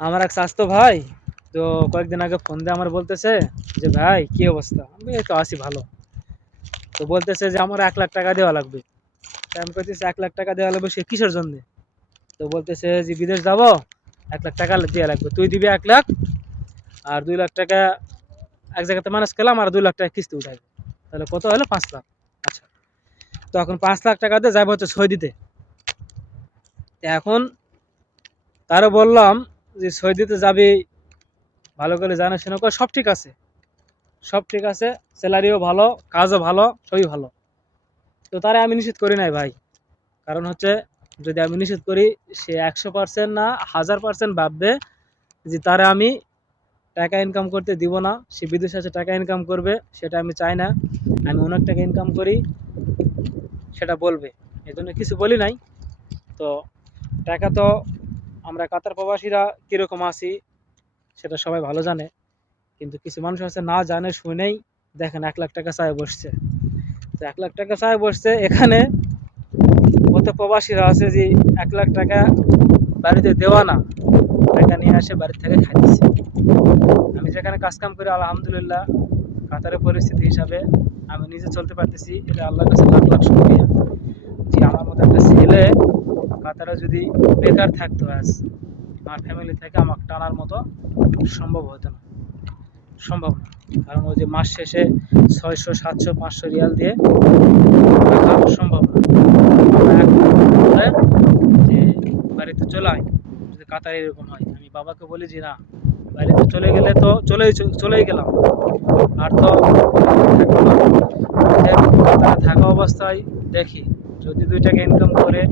আমার এক স্বাস্থ্য ভাই তো কয়েকদিন আগে ফোন দিয়ে আমার বলতেছে যে ভাই কি অবস্থা, আমি এই তো আছি ভালো। তো বলতেছে যে আমার 1 লাখ টাকা দেওয়া লাগবে। তা আমি কইতেছি 1 লাখ টাকা দেওয়া লাগবে, সে কিসের জন্য? তো বলতেছে যে বিদেশ যাবো, 1 লাখ টাকা দেওয়া লাগবে, তুই দিবি 1 লাখ আর 2 লাখ টাকা এক জায়গাতে ম্যানেজ করলাম, আর 2 লাখ টাকা কিস্তি উঠাই। তাহলে কত হলো? 5 লাখ। আচ্ছা, তো এখন 5 লাখ টাকা দিয়ে যাবো হচ্ছে সই দিতে। তো এখন তারও বললাম যে সই দিতে যাবি, ভালো করে জানাশোনা কর, সব ঠিক আছে, সব ঠিক আছে, স্যালারিও ভালো, কাজও ভালো, সবই ভালো। তো তারে আমি নিষেধ করি নাই ভাই। কারণ হচ্ছে, যদি আমি নিষেধ করি, সে 100% না 1000% ভাববে যে তারে আমি টাকা ইনকাম করতে দিব না, সে বিদেশে আছে টাকা ইনকাম করবে, সেটা আমি চাই না। আমি অনেক টাকা ইনকাম করি সেটা বলবে, এই জন্য কিছু বলি নাই। তো টাকা তো আমরা কাতার প্রবাসীরা কীরকম আছি সেটা সবাই ভালো জানে, কিন্তু কিছু মানুষ আছে না জানে শুনেই দেখেন 1 লাখ টাকা চায় বসছে। তো 1 লাখ টাকা চায় বসছে, এখানে কত প্রবাসীরা আছে যে 1 লাখ টাকা বাড়িতে দেওয়া না, টাকা নিয়ে আসে বাড়ি থেকে খাইতেছে। আমি যেখানে কাজ কাম করি আলহামদুলিল্লাহ, কাতারের পরিস্থিতি হিসাবে আমি নিজে চলতে পারতেছি, এটা আল্লাহর কাছে লাখ লাখ শুকরিয়া। যে আমার মতো একটা ছেলে কাতারে যদি বেকার থাকতো, আজ আমার ফ্যামিলি থেকে আমাকে টানার মতো সম্ভব হতো না, সম্ভব না। কারণ ওই যে মাস শেষে 600 700 500 রিয়াল দিয়ে রাখা সম্ভব না। আমরা এখন বলে যে বাড়িতে চলে আয়, যদি কাতারে এরকম হয়, আমি বাবাকে বলি যে না, বাড়িতে চলে গেলে তো চলেই গেলাম, আর তো থাকবো না। কাতারে থাকা অবস্থায় দেখি যদি 2 টাকা ইনকাম করে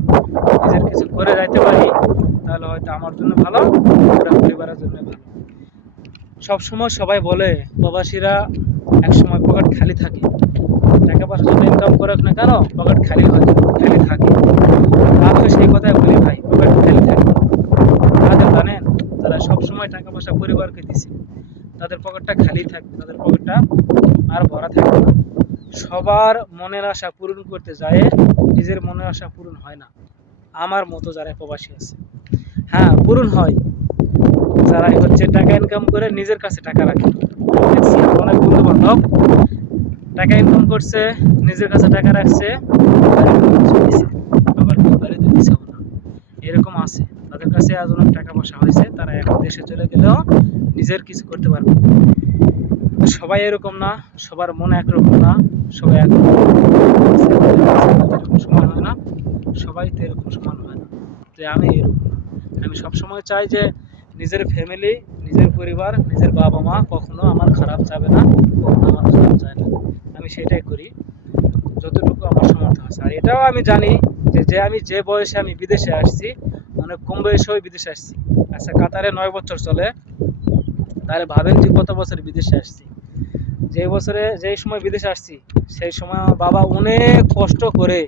নিজের কিছু করে যাইতে পারি, তাহলে হয়তো আমার জন্য ভালো, পুরো পরিবারের জন্য ভালো। সবসময় সবাই বলে প্রবাসীরা একসময় পকেট খালি থাকে, টাকা পয়সা যত ইনকাম করুক না কেন পকেট খালি হয়, খালি থাকে। আমিও সেই কথাই বলি ভাই, পকেট খালি থাকে। তাদের জানেন, যারা সবসময় টাকা পয়সা পরিবারকে দিছে, তাদের পকেটটা খালি থাকবে, তাদের পকেটটা আর ভরা থাকবে না। সবার মনের আশা পূরণ করতে যায়, নিজের মনের আশা পূরণ হয় না। আমার মতো যারা প্রবাসী আছে, হ্যাঁ পূরণ হয়, যারা হচ্ছে টাকা ইনকাম করে নিজের কাছে টাকা রাখে। অনেক বন্ধু বান্ধব টাকা ইনকাম করছে, নিজের কাছে টাকা রাখছে, আবার কেউ বাড়িতে দিছেও না, এরকম আছে। তাদের কাছে আজ অনেক টাকা পয়সা হয়েছে, তারা এখন দেশে চলে গেলেও নিজের কিছু করতে পারবে। সবাই এরকম না, সবার মন একরকম না, সবাই একরকম সমান হয় না, সবাই তো এরকম সমান হয় না। তো আমি এরকম না, আমি সবসময় চাই যে নিজের ফ্যামিলি, নিজের পরিবার, নিজের বাবা মা কখনো আমার খারাপ যাবে না, কখনো আমার খারাপ যায় না। আমি সেটাই করি যতটুকু আমার সামর্থ্য আছে। আর এটাও আমি জানি যে আমি যে বয়সে আমি বিদেশে আসছি, অনেক কম বয়সেও বিদেশে আসছি। আচ্ছা, কাতারে 9 বছর চলে, তাহলে ভাবেন যে কত বছর বিদেশে আসছি। যেই সময় বিদেশে আসছি, সেই সময় আমার বাবা অনেক কষ্ট করে